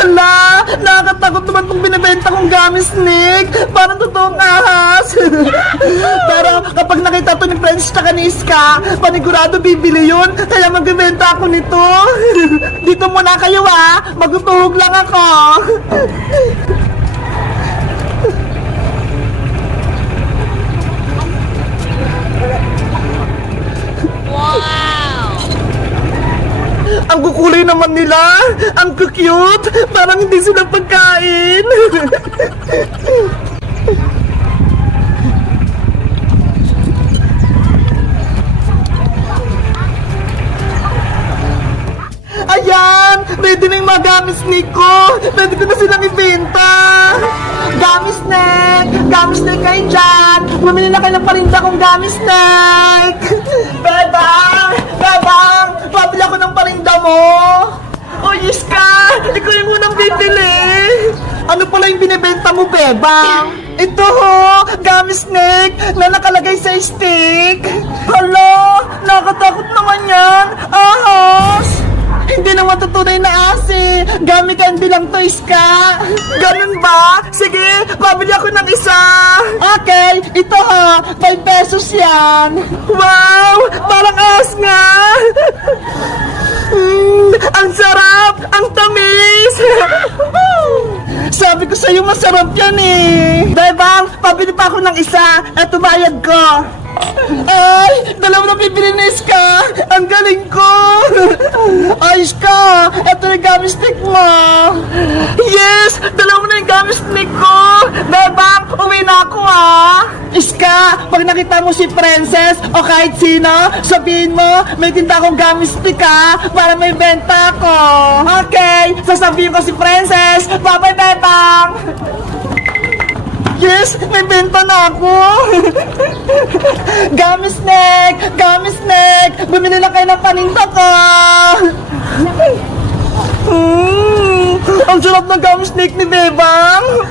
Hala, nakakatakot naman itong binibenta kong gummy snake. Parang totoong ahas. Pero kapag nakita to ni Friends tsaka ni Iska, panigurado bibili yun. Kaya magbibenta ako nito. Dito muna kayo magtutuhog lang ako. Ang kukulay naman nila. Ang cute. Parang hindi sila pagkain. Ayan! Ready na yung mga gummy snake ko. Pwede ko na silang ibenta. Gummy snake! Gummy snake kayo dyan! Bumili na kayo ng parinda kong gummy snake! Bebang! Bebang! Pabili ako ng parinda mo! O, Iska! Ikaw yung unang bibili! Ano pala yung binibenta mo, Bebang? Ito gummy snake na nakalagay sa stick! Hala! Nakatakot naman yan! Ahas! Hindi naman tutunay na asi. Gummy candy lang to, Iska. Ganun ba? Sige, pabili ako ng isa. Okay, ito 5 pesos yan. Wow, parang as nga. Ang sarap, ang tamis. Sabi ko sa'yo masarap yan Bebang, pabili pa ako ng isa. Eto bayad ko. Ay, dalawa na bibili na Iska. Ang galing ko. Ay, Iska, eto na yung gummy stick mo. Yes, dalawa na yung gummy stick ko. Bebang, uwi na ako Iska, pag nakita mo si Princess o kahit sino, sabihin mo, may tinda akong gummy stick para may benta ako. Okay, sasabihin ko si Princess. Bye-bye, Bebang. Yes, may benta na ako. Gummy snake! Gummy snake! Bumili lang kayo ng paninda ko. Ang sarap ng gummy snake ni Bebang.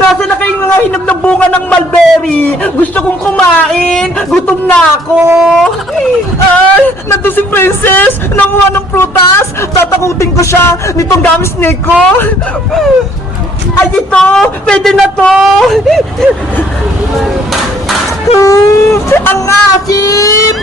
Nasa na kayong mga hinog na bunga ng mulberry? Gusto kong kumain. Gutom na ako. Ay, nandun si Princess. Nanguha ng prutas. Tatakutin ko siya nitong gummy snake ko. Ay, ito! Pwede na to! Ang asim!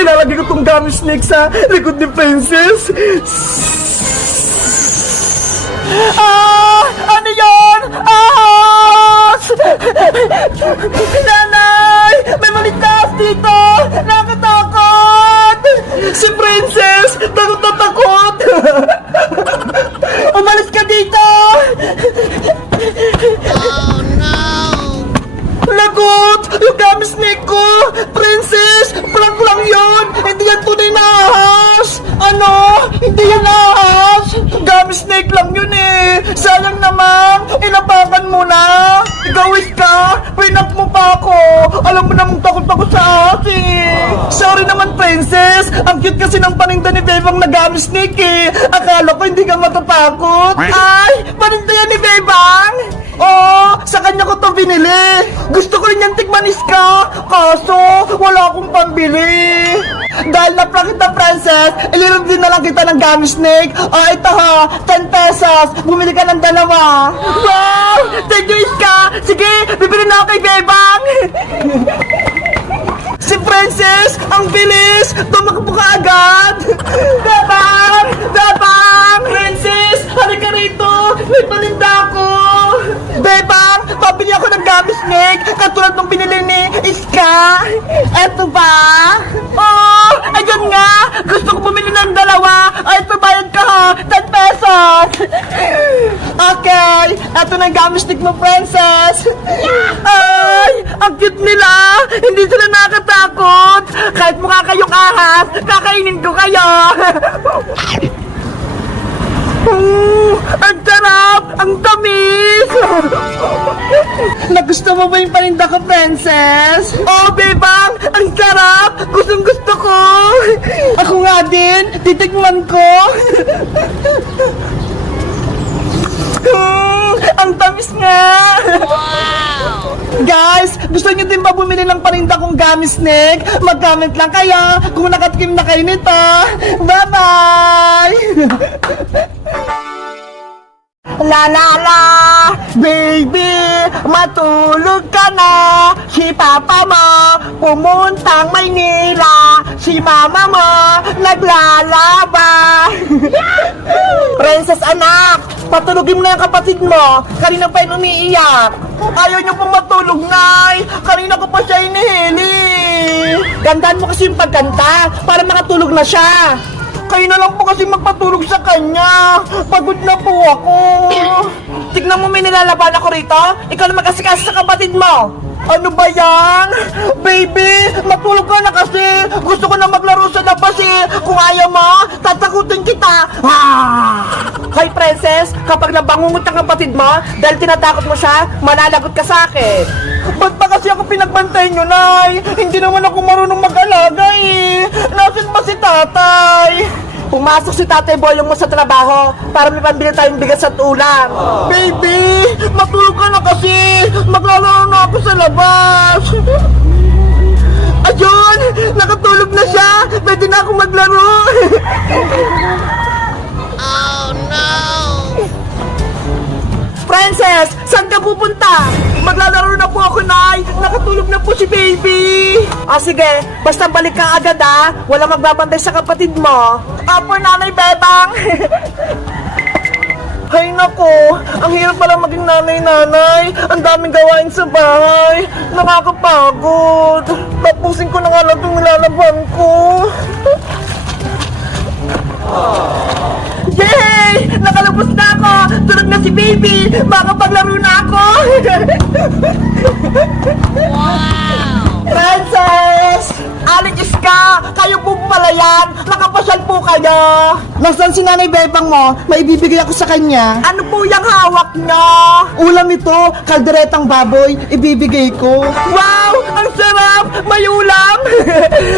Ilalagay ko tong gummy snake sa likod ni Princess. Ano yun? Ahas! Nanay! May malitas dito! Nakatakot! Si Princess! Takot na takot! Umalis ka dito! Oh no! Lagot! Yung gummy snake ko! Princess! Prank lang yun! Hindi yan tunay na ahas! Ano? Hindi yan ahas! Gummy snake lang yun Sayang naman! Inapakan mo na! Gawis ka! Prank mo pa ako! Alam mo namang takot ako sa ahas Sorry naman, Princess! Ang cute kasi ng paninda ni Bebang na gummy snake Akala ko hindi ka matatakot! Ay! Paninda yan ni Bebang! Oh, sa kanya ko to binili. Gusto ko rin yan tikman, Iska. Kaso, wala akong pambili. Dahil na-prank kita, Princess, ililog din na lang kita ng gummy snake. Ito 10 pesos. Bumili ka ng dalawa. Wow! Thank you, Iska. Sige, bibili na ako kay Bebang. Si Princess, ang bilis. Tumakbo ka agad. Bebang! Bebang! Princess, halika rito. May paninda ako. Bebang, pabili ako ng gummy snake katulad ng binili ni Iska. Eto ba? Oh, ayun nga. Gusto ko bumili ng dalawa. Eto, bayad ka 10 pesos. Okay, eto na yung gummy snake mo, Princess. Ay, ang cute nila. Hindi sila nakakatakot. Kahit mukha kayong ahas, kakainin ko kayo. Ang sarap! Ang tamis! Nagusto mo ba yung paninda ko, Princess? Oh, Bebang! Ang sarap! Gustong gusto ko! Ako nga din! Titikman ko! Ang tamis nga! Wow! Guys, gusto niyo din ba bumili ng paninda kong gummy snake? Mag-comment lang kayo kung nakatikim na kayo nito. Bye-bye! La la la, baby, matulog ka na. Si papa mo, pumuntang Maynila. Si mama mo, naglalaba. Princess anak, patulogin mo na yung kapatid mo. Kanina pa yung umiiyak. Ayaw niyo pong matulog, Nay. Kanina ko pa siya inihili. Gandaan mo kasi yung pagkanta para makatulog na siya. Kayo na lang po kasi magpatulog sa kanya. Pagod na po ako. Tignan mo, may nilalaban ako rito. Ikaw na mag-asikaso sa kapatid mo. Ano ba yan? Baby, matulog ka na kasi. Gusto ko na maglaro sa labas eh. Kung ayaw mo, tatakutin kita. Ah! Hi, Princess. Kapag nabangungot ang kapatid mo, dahil tinatakot mo siya, malalagot ka sa akin. Ba't ba kasi ako pinagbantay nyo, Nay? Hindi naman ako marunong mag-alaga eh. Nasaan ba si tatay? Pumasok si Tatay Boyong mo sa trabaho para may pambili tayong bigas at ulam. Baby, matulog ka na kasi. Maglalaro na ako sa labas. Ayun, nakatulog na siya. Pwede na ako maglaro. Oh no! Princess, saan ka pupunta? Maglalaro na po ako, Nay. Nakatulog na po si baby. Sige, basta balik ka agad ha. Walang magbabantay sa kapatid mo. Apo, Nanay Bebang. Hay nako, ang hirap pala maging nanay-nanay. Ang daming gawain sa bahay. Nakakapagod. Tapusin ko na nga lang itong nilalaban ko. Yay! Nakalabas na ako! Tulog na si baby! Makapaglaro na ako! Wow! Princess! Aling Iska! Kayo po pala yan! Nakapasyal po kayo! Nasaan si Nanay Bebang mo? May ibibigay ako sa kanya. Ano po yung hawak niya? Ulam ito, kalderetang baboy, ibibigay ko. Wow! Ang sarap! May ulam!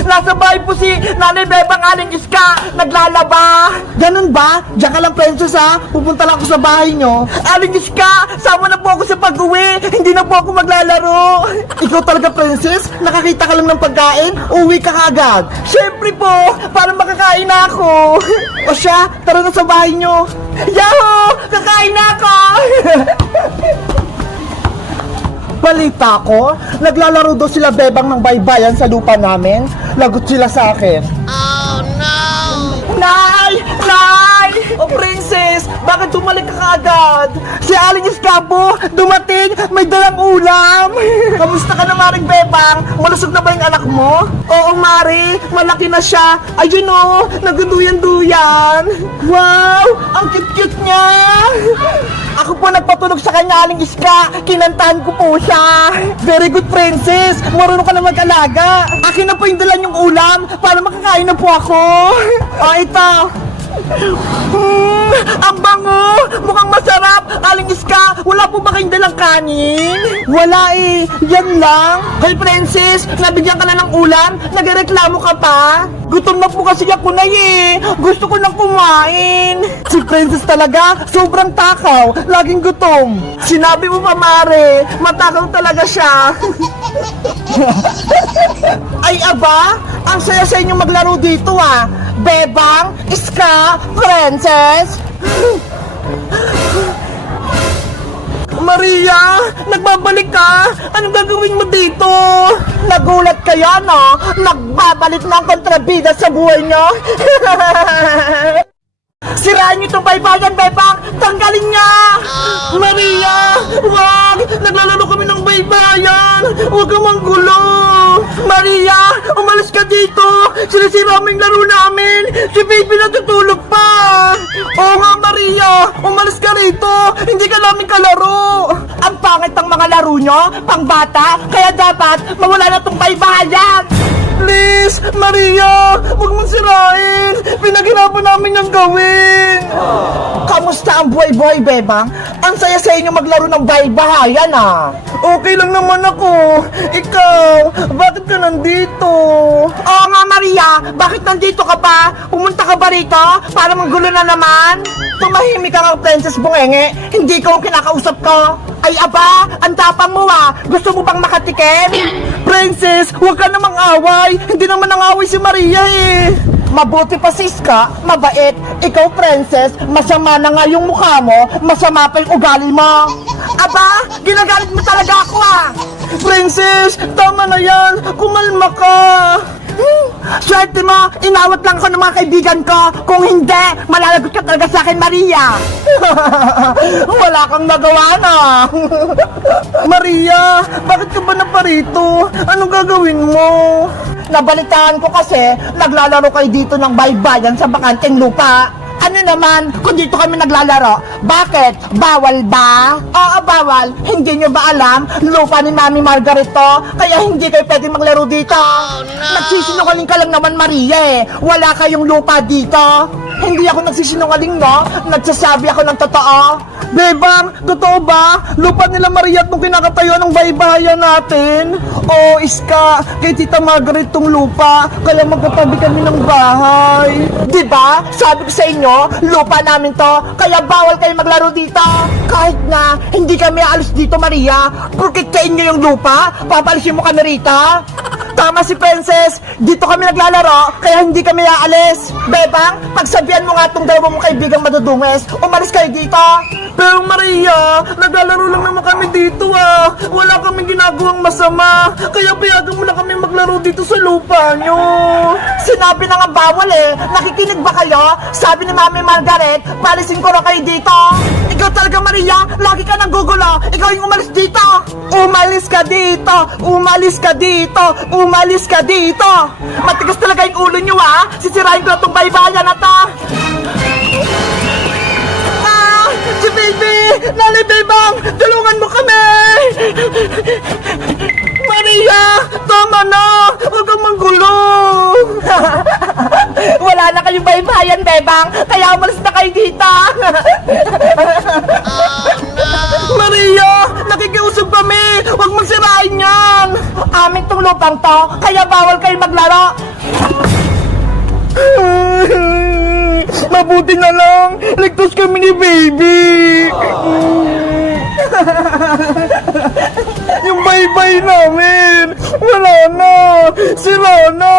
Nasa bahay po si Nanay Bebang Aling Iska, naglalaba. Ganun ba? Diyan ka lang, Princess ha? Pupunta lang ako sa bahay nyo. Aling Iska, sama na po ako sa pag-uwi. Hindi na po ako maglalaro. Ikaw talaga, Princess? Nakakita ka lang ng pagkain? Uwi ka kagad. Siyempre po, para makakain na ako. O siya, tara na sa bahay nyo. Yahoo! Kakain na ako! Balita ko, naglalaro daw sila Bebang ng baybayan sa lupa namin. Lagot sila sa akin. Oh no! Nay! Nay! O Princess, bakit bumalik ka kaagad? Si Aling Iskabo, dumating, may dalang ulam. Kamusta ka na, Maring Bebang? Malusog na ba yung anak mo? Oo, Mari, malaki na siya. Ayun o, nagduyan-duyan. Wow, ang cute-cute niya. Ako po nagpatulog sa kanya, Aling Iska. Kinantahan ko po siya. Very good, Princess. Marunong ka na mag-alaga. Akin na po yung dala niyong ulam para makakain na po ako. O, ito. Ang bango! Mukhang masarap! Aling Iska, wala po ba kayong dalang kanin? Wala eh, yan lang. Hey Princess, nabigyan ka na ng ulam? Nagreklamo ka pa? Gutom na po kasi ako na eh. Gusto ko nang kumain. Si Princess talaga, sobrang takaw. Laging gutom. Sinabi mo pa, Mare, matakaw talaga siya. Ay aba, ang saya sa inyong maglaro dito ah. Bebang, Iska, Princess. Maria, nagbabalik ka? Anong gagawin mo dito? Nagulat kaya no? Nagbabalik na ang kontrabida sa buhay nyo? Sirain niyo itong baybayan, Bebang! Tanggalin niya! Maria! Wag! Naglalaro kami ng baybayan! Huwag ka manggulo! Maria! Umalis ka dito! Sinisira mo yung laro namin! Si baby natutulog pa! Oo nga, Maria! Umalis ka rito! Hindi ka namin kalaro! Ang pangit ang mga laro nyo! Pangbata! Kaya dapat mawala na itong baybayan! Please! Maria! Huwag mong sirain! Pinaghirapan namin yung gawin! Kamusta ang buhay-buhay, Bebang? Ang saya sa inyo maglaro ng bahay-bahayan, ah! Okay lang naman ako! Ikaw, bakit ka nandito? Oo nga, Maria! Bakit nandito ka pa? Pumunta ka ba rito? Para manggulo na naman? Tumahimik ka nga, Princess Bungenge! Hindi ko ang kinakausap ko! Ay aba, ang tapang mo ah! Gusto mo bang makatikim? Princess, huwag ka namang away! Hindi naman nang away si Maria eh! Mabuti pa si Iska, mabait. Ikaw, princess, masama na nga yung mukha mo, masama pa yung ugali mo. Aba, ginagalit mo talaga ako ah! Princess, tama na yan! Kumalma ka! Swerte mo, inawat lang ako ng mga kaibigan ko. Kung hindi, malalagot ka talaga sa akin, Maria. Wala kang nagawa na. Maria, bakit ka ba naparito? Anong gagawin mo? Nabalitaan ko kasi, naglalaro kayo dito ng baybayan sa bakanteng lupa. Ano naman, kung dito kami naglalaro, bakit? Bawal ba? Oo, bawal. Hindi nyo ba alam? Lupa ni Mami Margaret to, kaya hindi kayo pwede maglaro dito. no! Nagsisinungaling ka lang naman, Maria eh. Wala kayong lupa dito. Hindi ako nagsisinungaling, no? Nagsasabi ako ng totoo. Bebang, totoo ba? Lupa nila Maria at nung kinakatayo ng baybayan natin. Oo, Iska, kay Tita Margaret tong lupa, kaya magkatabi kami ng bahay. Diba? Sabi ko sa inyo, lupa namin to, kaya bawal kayo maglaro dito. Kahit na hindi kami aalis dito, Maria, porket sa inyo yung lupa, papalisin mo kami rito. Tama si Princess, dito kami naglalaro, kaya hindi kami aalis. Bebang, pagsabihan mo nga itong dalawa mong kaibigang madudunges, umalis kayo dito. Pero Maria, naglalaro lang naman kami dito ah. Wala kaming ginagawang masama, kaya payagan mo na kami maglaro dito sa lupa nyo. Sinabi na nga bawal eh, nakikinig ba kayo? Sabi ni Mami Margaret, palisin ko na kayo dito. Ikaw talaga Maria, lagi ka nang gugulo, ikaw yung umalis dito. Umalis ka dito, umalis ka dito, umalis ka dito. Matigas talaga yung ulo nyo ah, sisirain ko na itong baybayan na to. Ah, si baby, Nanay Bebang, tulungan mo kami. Maria, tama na, huwag kang manggulo. Wala na kayong baybayan, Bebang, kaya umalis na kayo dito. Maria, nakikiusap kami, huwag magsirain yan. Amin tong lupang to, kaya bawal kayo maglaro. Mabuti na lang, ligtas kami ni baby. Yung baybay namin, wala na, sira na.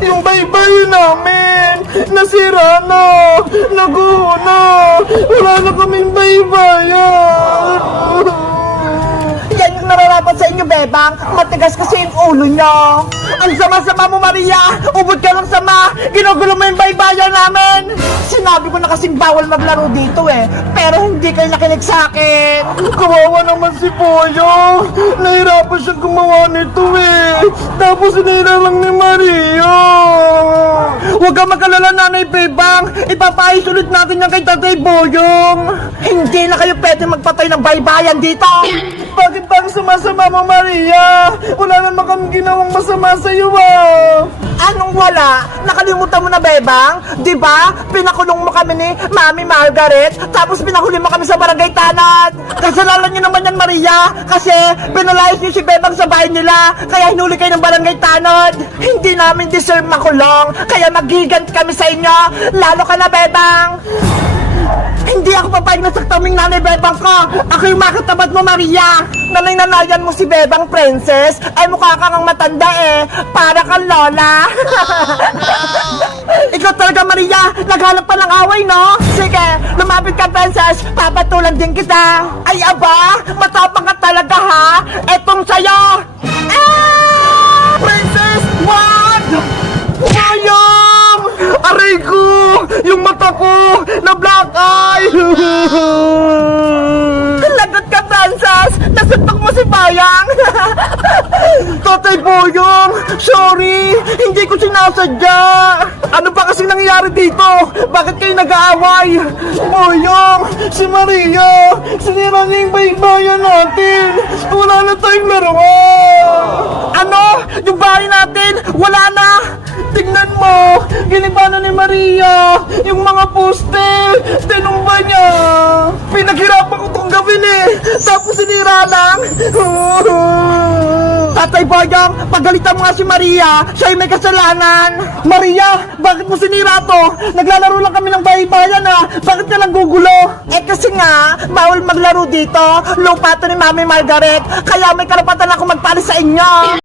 Yung baybay namin, nasira na, naguho na, wala na kaming baybayan. Yan yung nararapat sa inyo, Bebang. Matigas kasi yung ulo nyo. Ang sama-sama mo, Maria. Ubod ka ng sama. Ginugulo mo yung baybayan namin. Sinabi ko na kasing bawal maglaro dito eh. Pero hindi kayo nakinig sa akin. Kawawa naman si Poyo. Nahirapan siyang gumawa nito eh. Tapos sinira lang ni Maria. Huwag ka magkalala, Nanay Bebang. Ipapaayos ulit natin yan kay Tatay Boyong. Hindi na kayo pwede magpatay ng baybayan dito. Bakit ba ang sumasama mo, Maria? Wala naman kami ginawang masama sa iyo, ah. Anong wala? Nakalimutan mo na, Bebang? Diba? Pinakulong mo kami ni Mami Margaret, tapos pinahuli mo kami sa barangay Tanad. Kasalanan niyo naman yan, Maria, kasi pinalayas niyo si Bebang sa bahay nila, kaya hinuli kayo ng barangay Tanad. Hindi namin deserve makulong, kaya magigant kami sa inyo. Lalo ka na, Bebang. Hindi ako papayag na saktaming Nanay Bebang ko. Ako yung makatabat mo, Maria. Nanay-nanayan mo si Bebang, Princess. Ay mukha kang matanda eh. Para kang lola. Ikaw talaga, Maria. Naghanap pa ng away, no? Sige, lumapit ka, Princess. Papatulan din kita. Ay aba, matapang ka talaga ha. Etong sayo. Ah! Princess, wag! Sayang! Aray ko! Yung mata ko! Na black eye! Lagot ka, Princess! Nasuntok mo si Bayang! Tatay Boyong! Sorry! Hindi ko sinasadya! Ano ba kasing nangyayari dito? Bakit kayo nag-aaway? Boyong! Si Maria! Sinira niya yung baybayan natin! Wala na tayong laruan! Ano? Yung bahay natin? Wala na! Tingnan mo! Giniba na ni Maria! Yung mga poste! Tinumba niya! Pinaghirapan ko itong gawin eh! Tapos sinira lang! Tatay Boyong, pagalitan mo nga si Maria! Siya'y may kasalanan! Maria, bakit mo sinira to? Naglalaro lang kami ng bahay-bayan ah! Bakit ka lang gugulo? Eh kasi nga, bawal maglaro dito! Lupa to ni Mami Margaret! Kaya may karapatan ako magpalis sa inyo!